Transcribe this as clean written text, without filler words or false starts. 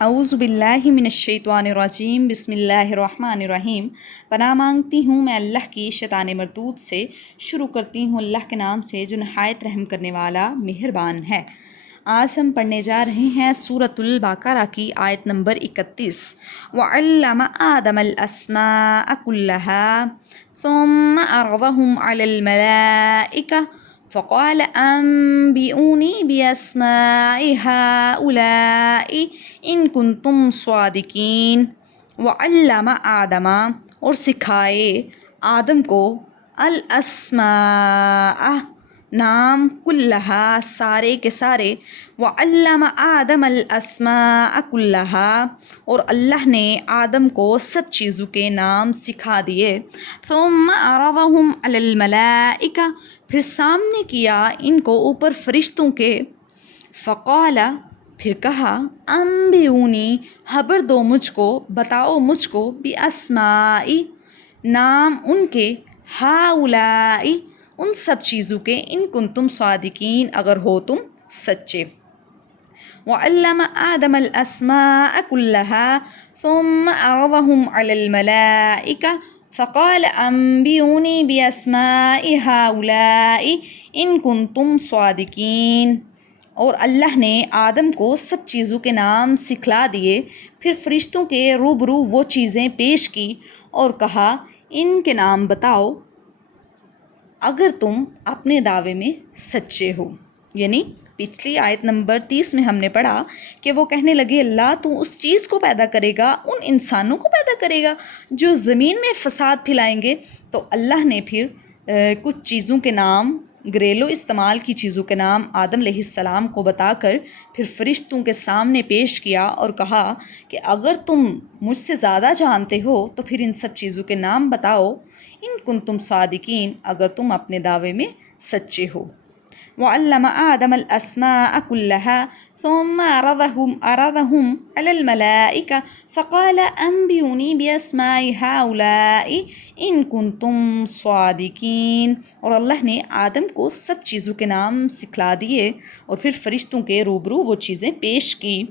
اعوذ باللہ من الشیطان الرجیم، بسم اللہ الرحمن الرحیم۔ پناہ مانگتی ہوں میں اللہ کی شیطان مردود سے۔ شروع کرتی ہوں اللہ کے نام سے جو نہایت رحم کرنے والا مہربان ہے۔ آج ہم پڑھنے جا رہے ہیں سورۃ البقرہ کی آیت نمبر 31۔ وَعَلَّمَ آدَمَ الْأَسْمَاءَ كُلَّهَا ثُمَّ عَرَضَهُمْ عَلَى الْمَلَائِكَةِ فقال انبئونی باسماء هؤلاء ان کنتم صادقین۔ وعلم آدم، اور سکھائے آدم کو، الاسماء نام، کلہا سارے کے سارے، وعلم آدم الاسماء کلہا، اور اللہ نے آدم کو سب چیزوں کے نام سکھا دیے۔ ثم عرضهم علی الملائکہ، پھر سامنے کیا ان کو اوپر فرشتوں کے۔ فقال، پھر کہا، انبئونی، خبر دو مجھ کو، بتاؤ مجھ کو، باسماء نام ان کے، ہؤلاء ان سب چیزوں کے، ان کنتم صادقین اگر ہو تم سچے۔ وعلم آدم الاسماء كلها ثم عرضهم على الملائكة فقال انبئوني باسماء هؤلاء ان کنتم صادقین۔ اور اللہ نے آدم کو سب چیزوں کے نام سکھلا دیے، پھر فرشتوں کے روبرو وہ چیزیں پیش کی اور کہا، ان کے نام بتاؤ اگر تم اپنے دعوے میں سچے ہو۔ یعنی پچھلی آیت نمبر 30 میں ہم نے پڑھا کہ وہ کہنے لگے، اللہ تو اس چیز کو پیدا کرے گا، ان انسانوں کو پیدا کرے گا جو زمین میں فساد پھیلائیں گے۔ تو اللہ نے پھر کچھ چیزوں کے نام، گھریلو استعمال کی چیزوں کے نام آدم علیہ السلام کو بتا کر پھر فرشتوں کے سامنے پیش کیا اور کہا کہ اگر تم مجھ سے زیادہ جانتے ہو تو پھر ان سب چیزوں کے نام بتاؤ، ان کنتم صادقین اگر تم اپنے دعوے میں سچے ہو۔ وعلم آدم الاسماء كلها ثم عرضهم على الملائكة فقال انبئوني باسماء هؤلاء ان کنتم صادقین۔ اور اللہ نے آدم کو سب چیزوں کے نام سکھلا دیے اور پھر فرشتوں کے روبرو وہ چیزیں پیش کی۔